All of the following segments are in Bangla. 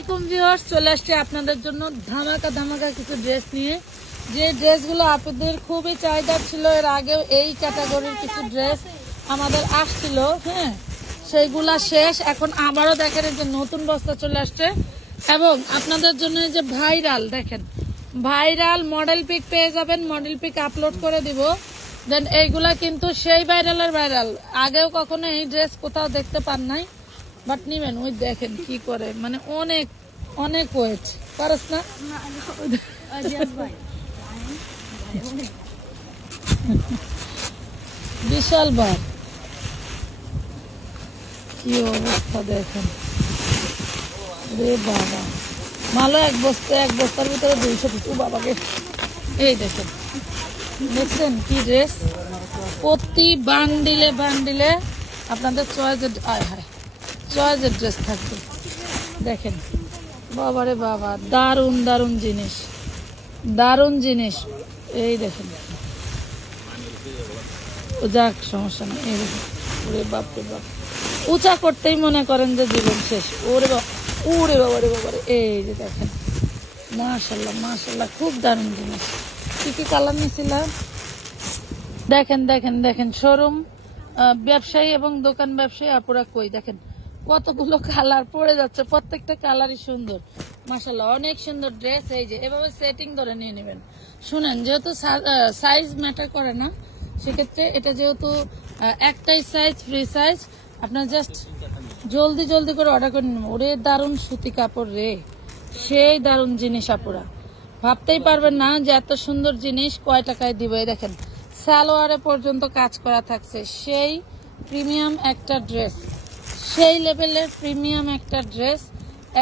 আলাইকুম ভিউয়ার্স, চলে আসছে আপনাদের জন্য ধামাকা কিছু ড্রেস নিয়ে। যে ড্রেসগুলো আপনাদের খুবই চাহিদা ছিল, এর আগেও এই ক্যাটাগরির কিছু ড্রেস আমাদের আসছিল, হ্যাঁ সেইগুলা শেষ। এখন আবারও দেখেন যে নতুন বস্তা চলে আসছে এবং আপনাদের জন্য যে ভাইরাল দেখেন, ভাইরাল মডেল পিক পেয়ে যাবেন, মডেল পিক আপলোড করে দিব। দেন এইগুলা কিন্তু সেই ভাইরালের ভাইরাল, আগেও কখনো এই ড্রেস কোথাও দেখতে পান নাই, বাট নিবেন। ওই দেখেন কি করে, মানে অনেক অনেক ওয়েট পারস না। বিশাল বার, কি অবস্থা দেখেন রে বাবা। মালো এক বস্তার ভিতরে 200 পিস। ও বাবাকে, এই দেখেন, দেখছেন কি ড্রেস, প্রতি বান্ডিলে আপনাদের চয়েসের ড্রেস থাকবে। দেখেন বাবারে বাবা, দারুন জিনিস। এই দেখেন, যাক সমস্যা না। এই দেখেন, ওরে বাপরে বাপ, উঁচা করতেই মনে করেন যে জীবন শেষ। ওরে বাবারে, এই যে দেখেন, মাশাল্লাহ খুব দারুণ জিনিস। কি কালার নিয়েছিলাম দেখেন শোরুম ব্যবসায়ী এবং দোকান ব্যবসায়ী আপুরা কই দেখেন কতগুলো কালার পড়ে যাচ্ছে, প্রত্যেকটা কালারই সুন্দর মাশাল্লাহ, অনেক সুন্দর ড্রেস। এই যে এভাবে সেটিং ধরে নিয়ে নেবেন। শুনেন, যেহেতু সাইজ ম্যাটার করে না, সেক্ষেত্রে এটা যেহেতু একটাই সাইজ, ফ্রি সাইজ, আপনার জাস্ট জলদি করে অর্ডার করে নেবেন। ওরে দারুণ সুতি কাপড় রে, সেই দারুণ জিনিস আপুরা, ভাবতেই পারবেন না যে এত সুন্দর জিনিস কয় টাকায় দিব। এই দেখেন, সালোয়ারে পর্যন্ত কাজ করা থাকছে, সেই প্রিমিয়াম একটা ড্রেস, সেই লেভেলের প্রিমিয়াম একটা ড্রেস,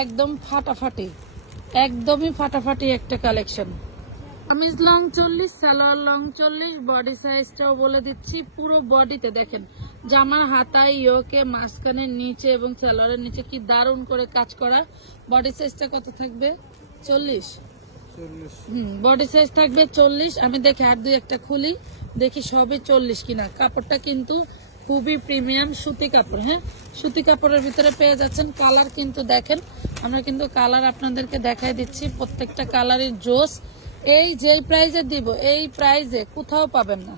একদম একদমই ফাটাফাটি একটা collection. Kameez long 40, salwar long 40, body সাইজটাও বলে দিচ্ছি। পুরো বডিতে দেখেন, জামার হাতায়, ইয়োকে, মাঝখানের নিচে এবং সালোয়ারের নিচে কি দারুণ করে কাজ করা। বডি সাইজটা কত থাকবে? 40। বডি সাইজ থাকবে 40। আমি দেখি আর দুই একটা খুলি, দেখি সবই 40 কিনা। কাপড়টা কিন্তু খুবই প্রিমিয়াম সুতি কাপড়, হ্যাঁ সুতি কাপড়ের ভিতরে পেয়ে যাচ্ছেন। কালার কিন্তু দেখেন, আমরা কিন্তু কালার আপনাদেরকে দেখাই দিচ্ছি, প্রত্যেকটা কালারের জোস। এই যে প্রাইজে দিব, এই প্রাইজে কোথাও পাবেন না,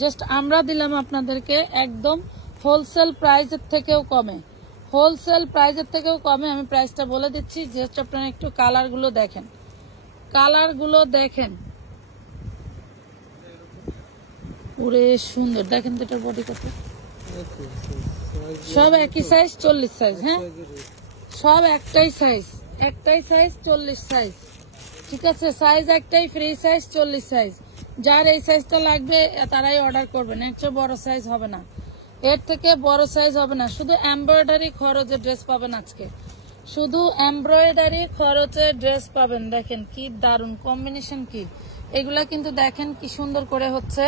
জাস্ট আমরা দিলাম আপনাদেরকে একদম হোলসেল প্রাইজের থেকেও কমে। আমি প্রাইসটা বলে দিচ্ছি, জাস্ট আপনারা একটু কালারগুলো দেখেন, পুরে সুন্দর। দেখেন তো এটার বডি কত, সব একই সাইজ 40 সাইজ, হ্যাঁ সব একটাই সাইজ 40 সাইজ, ঠিক আছে। সাইজ একটাই, ফ্রি সাইজ 40 সাইজ। যার এই সাইজটা লাগবে তারাই অর্ডার করবেন, এর চেয়ে বড় সাইজ হবে না, এর থেকে বড় সাইজ হবে না। শুধু এমব্রয়ডারি খরচে ড্রেস পাবেন, আজকে শুধু এমব্রয়ডারি খরচে ড্রেস পাবেন। দেখেন কি দারুণ কম্বিনেশন, কি এগুলা কিন্তু দেখেন কি সুন্দর করে হচ্ছে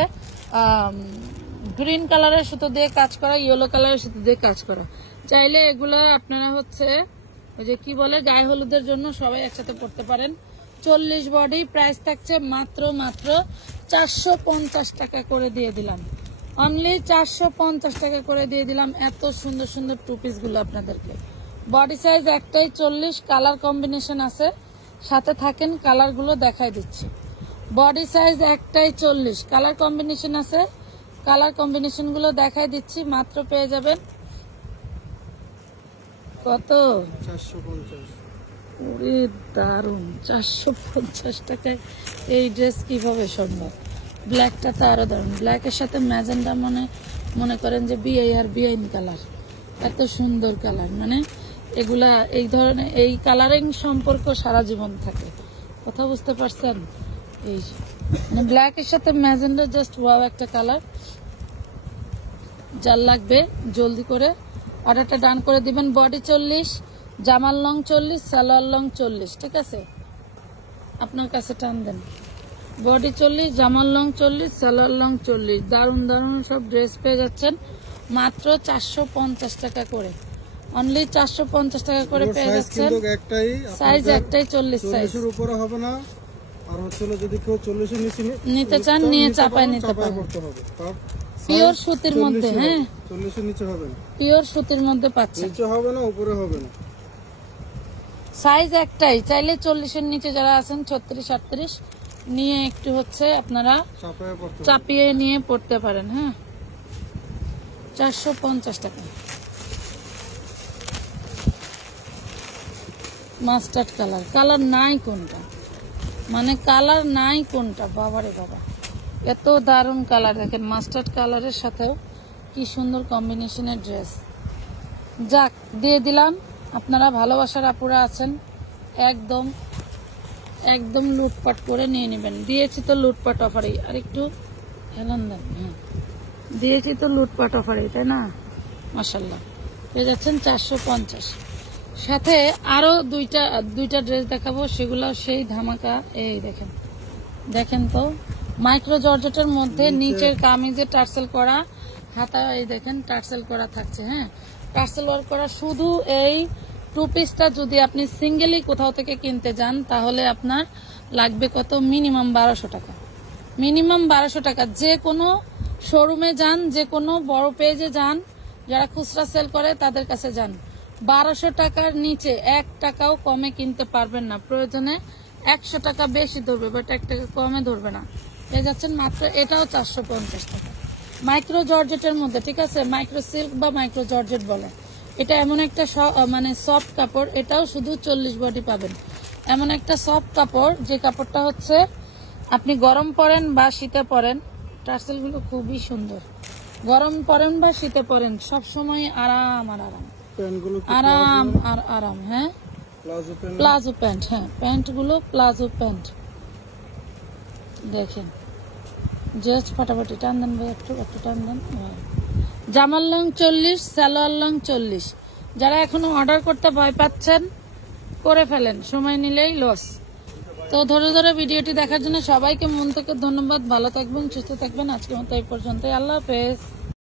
গ্রিন কালারের সুতো দিয়ে কাজ করা, ইয়েলো কালারের সুতো দিয়ে কাজ করা। চাইলে এগুলো আপনারা হচ্ছে ওই যে কি বলে গায়ে হলুদের জন্য সবাই একসাথে পড়তে পারেন। 40 বডি, প্রাইস থাকছে মাত্র 450 টাকা করে দিয়ে দিলাম, অনলি 450 টাকা করে দিয়ে দিলাম। এত সুন্দর টু পিস গুলো আপনাদেরকে। বডি সাইজ একটাই 40, কালার কম্বিনেশন আছে, সাথে থাকেন, কালার গুলো দেখাই দিচ্ছি। বডি সাইজ একটাই 40, কালার কম্বিনেশন আছে, কালার কম্বিনেশন গুলো দেখাই দিচ্ছি। মাত্র পেয়ে যাবেন কত? 450। ওরে দারুন, 450 টাকায় এই ড্রেস কিভাবে সম্ভব? ব্ল্যাকটা তো আরো দারুন, ব্ল্যাকের সাথে ম্যাজেন্ডা মনে করেন যে বিআইন কালার, এত সুন্দর কালার। মানে এগুলা এই ধরনের এই কালারিং সম্পর্ক সারা জীবন থাকে, কথা বুঝতে পারছেন? এই মানে ব্ল্যাকের সাথে ম্যাজেন্ডা জাস্ট ওয়াও একটা কালার। যার লাগবে জলদি করে অর্ডারটা ডান করে দিবেন। বডি 40, জামার লং 40, সালোয়ার লং 40, ঠিক আছে, আপনার কাছে টান দেন। বডি 40, জামার লং 40, সালোয়ার লং 40, দারুন সব ড্রেস পেয়ে যাচ্ছেন মাত্র 450 টাকা করে, অনলি 450 টাকা করে পেয়ে যাচ্ছেন। সাইজ একটাই 40 সাইজ, এর উপরে হবে না। আর হচ্ছে যদি কেউ 40 এর নিচে নিতে চান, নিয়ে চাপায় নিতে পারবেন। পিওর সুতির মধ্যে, হ্যাঁ 40 এর নিচে হবে না, পিওর সুতির মধ্যে পাচ্ছেন, নিচে হবে না উপরে হবে না। সাইজ একটাই, চাইলে 40-এর নিচে যারা আছেন 36-38 নিয়ে একটু হচ্ছে আপনারা চাপিয়ে নিয়ে পড়তে পারেন। হ্যাঁ, 450 টাকা। মাস্টার্ড কালার, কালার নাই কোনটা, মানে কালার নাই কোনটা, বাবারে বাবা এত দারুণ কালার। দেখেন মাস্টার্ড কালারের সাথেও কি সুন্দর কম্বিনেশনের ড্রেস। যাক, দিয়ে দিলাম। আপনারা ভালোবাসার আপুরা আছেন, একদম একদম লুটপাট করে নিয়ে নেবেন। দিয়েছি তো লুটপাট অফারে, আর একটু হেলান দেন। হ্যাঁ, দিয়েছি তো লুটপাট অফারে, তাই না? মাশাল্লাহ, পেয়ে যাচ্ছেন 450। সাথে আরো দুইটা ড্রেস দেখাবো, সেগুলো সেই ধামাকা। এই দেখেন, দেখেন তো মাইক্রো জর্জেটের মধ্যে নিচের কামিজে টার্সেল করা, হাতা এই দেখেন টার্সেল করা থাকছে। হ্যাঁ, টার্সেল ওয়ার্ক করা। শুধু এই 2 পিসটা যদি আপনি সিঙ্গেলি কোথাও থেকে কিনতে যান তাহলে আপনার লাগবে কত? মিনিমাম 1200 টাকা। মিনিমাম 1200 টাকা। যে কোনো শোরুমে যান, যে কোনো বড় পেজে যান, যারা খুচরা সেল করে তাদের কাছে যান, 1200 টাকার নিচে 1 টাকাও কমে কিনতে পারবেন না। প্রয়োজনে 100 টাকা বেশি ধরবে, বাট 1 টাকা কমে ধরবে না। পেয়ে যাচ্ছেন মাত্র, এটাও 450 টাকা। মাইক্রো জর্জেটের মধ্যে, ঠিক আছে, মাইক্রো সিল্ক বা মাইক্রো জর্জেট বলে। এটা এমন একটা মানে সফট কাপড়, এটাও শুধু 40 বডি পাবেন। এমন একটা সফট কাপড়, যে কাপড়টা হচ্ছে আপনি গরম পরেন বা শীতে পরেন, টার্সেলগুলো খুবই সুন্দর। গরম পরেন বা শীতে পরেন, সবসময় আরাম আর আরাম, আরাম আর আরাম। হ্যাঁ, প্লাজো প্যান্ট। হ্যাঁ, প্যান্টগুলো প্লাজো প্যান্ট। দেখেন জাস্ট ফাটাফাটি টান দেন ভাই, একটু টান দেন। জামার লং 40, সালোয়ার লং 40। যারা এখনো অর্ডার করতে ভয় পাচ্ছেন, করে ফেলেন, সময় নিলেই লস। তো ধরে ধরে ভিডিওটি দেখার জন্য সবাইকে মন থেকে ধন্যবাদ। ভালো থাকবেন, সুস্থ থাকবেন। আজকের মতো এই পর্যন্তই। আল্লাহ হাফেজ।